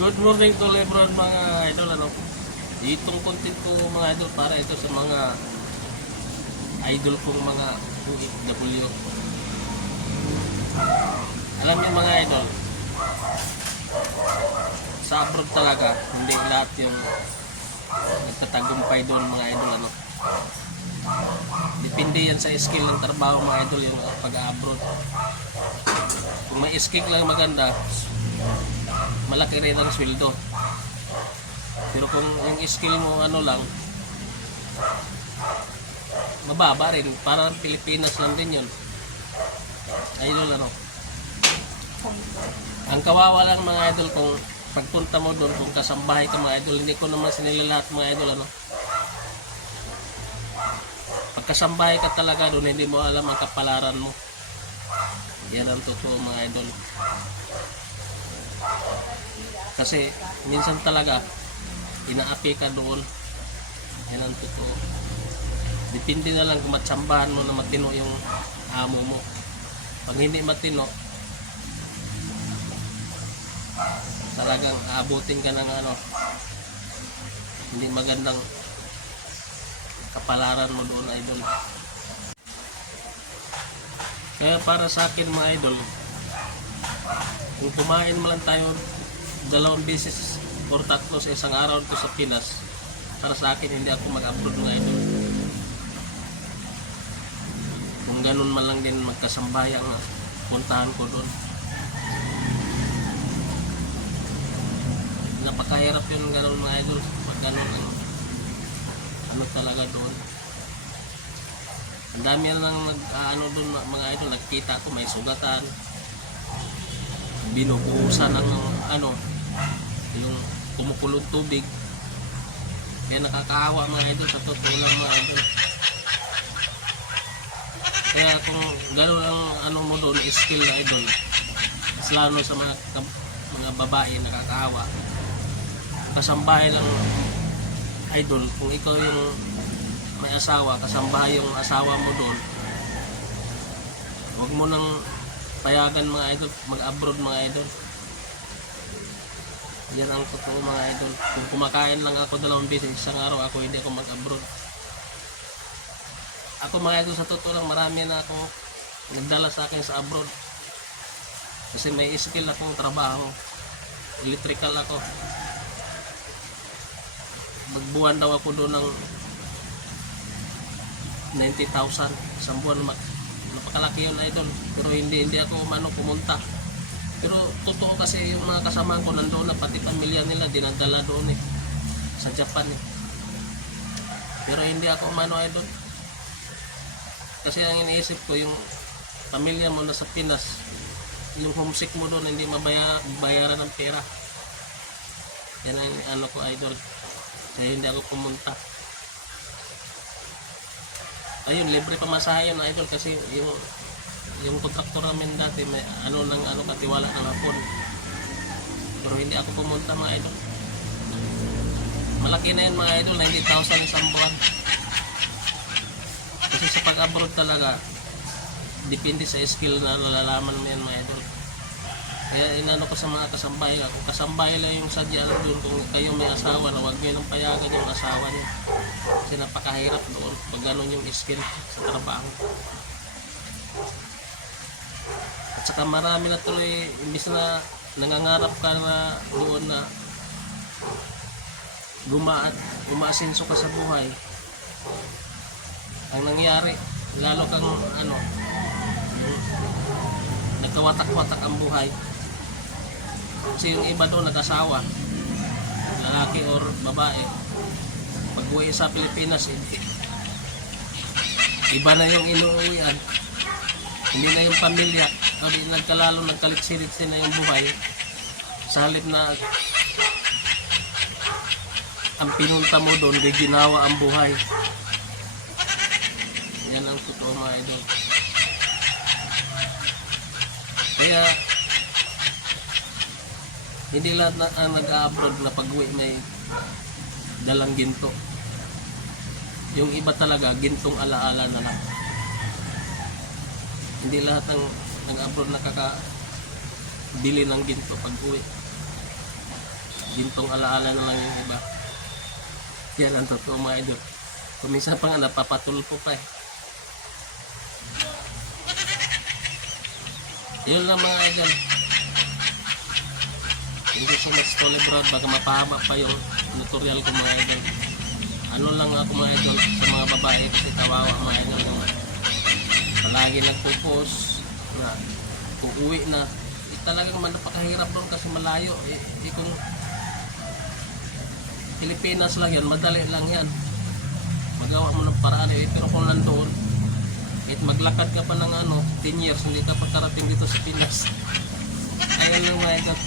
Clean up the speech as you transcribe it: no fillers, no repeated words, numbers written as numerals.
Good morning to Lebron mga idol. Itong content ko mga idol para ito sa mga idol kong mga OFW. Alam niyo mga idol, sa abroad talaga hindi lahat yung nagtatagumpay doon mga idol. Depende yan sa skill ng trabaho mga idol yung pag-abroad. Kung may skill lang maganda, malaki rin ang sweldo. Pero kung yung skill mo lang, mababa rin. Parang Pilipinas lang din yun. Idol Ang kawawa lang mga idol kung pagpunta mo doon, kung kasambahay ka mga idol, hindi ko naman sinila lahat mga idol Pagkasambahay ka talaga doon, hindi mo alam ang kapalaran mo. Yan ang totoo mga idol. Kasi minsan talaga inaapi ka doon. Yan ang totoo. Depende na lang kung matsambahan mo na matino yung amo mo. Pag hindi matino, talagang aabutin ka ng hindi magandang kapalaran mo doon idol. Kaya para sa akin mga idol, kung kumain mo lang tayo 2 beses or 3 sa isang araw dito sa Pinas, para sa akin hindi ako mag-abroad mga idol. Kung ganun man lang din magkasambayang puntahan ko doon. Napakahirap yun ganun mga idol. Pag ganun talaga doon. Ang dami lang doon mga idol, nakikita ko may sugatan, binubuhusan ng yung kumukulong tubig. Kaya nakakaawa mga idol, sa totoo lang mga idol. Kaya kung gano'n ang mo doon, skill na idol, mas lalo sa mga babae, nakakaawa. Kasambahay lang idol, kung ikaw yung may asawa, kasambahay yung asawa mo doon, huwag mo nang payagan mga idol, mag-abroad mga idol. Yan ang totoo mga idol. Kung kumakain lang ako 2 beses isang araw, ako hindi ako mag-abroad. Ako mga idol, sa totoo lang marami na ako nagdala sa akin sa abroad. Kasi may skill akong trabaho. Electrical ako. Magbuwan daw ako doon ng 90,000 isang buwan. Napakalaki yun idol. Pero hindi ako pumunta. Pero totoo kasi yung mga kasama ko nandoon na, pati pamilya nila dinadala doon sa Japan Pero hindi ako idol. Kasi ang iniisip ko, yung pamilya mo na sa Pinas, yung homesick mo doon hindi mabayaran ng pera. Yan ang ko idol. Kaya hindi ako pumunta. Ayun, libre pamasahe yun idol, kasi yung kontraktor namin dati may katiwala ng hapon. Pero hindi ako pumunta mga idol. Malaki na yun mga idol, 90,000 isang buwan. Kasi sa pag-abroad talaga, depende sa skill na nalalaman mo yan mga idol. Kaya ko sa mga kasambahay, kung kasambahay lang yung sadya doon, kung kayo may asawa na huwag nyo nang payagan yung asawa nyo. Kasi napakahirap doon pag ganun yung skill sa trabaho. At saka marami na tuloy, imbis na nangangarap ka na doon na umaasenso ka sa buhay, ang nangyari, lalo kang nagkawatak-watak ang buhay. Kasi yung iba doon nag-asawa, lalaki or babae, pag uwi sa Pilipinas, iba na yung inuuwian, hindi na yung pamilya, nagkalitsi-litsi na yung buhay. Sa halip na ang pinunta mo doon, di ginawa ang buhay. Yan ang totoo mga idol. Kaya hindi lahat ang nag-abroad na pag-uwi may dalang ginto. Yung iba talaga gintong alaala na lang. Hindi lahat ng abroad nakakabili ng ginto pag uwi. gintong alaala na lang yung iba. Yan ang totoo mga idol. Kuminsan pa nga napapatulpo pa eh. Yun lang mga idol. Thank you so much Tolly Bro. Baka mapahaba pa yung tutorial ko mga idol. Ano lang ako mga idol sa mga babae kasi kawawa mga idol naman. Palagi nagpo-post na uuwi na. Talagang napakahirap doon kasi malayo. Kung Pilipinas lang yan, madali lang yan. Magawa mo ng paraan pero kung nandoon, maglakad ka pa ng 10 years, hindi ka pagkarating dito sa Pinas. Ayun lang mga idol.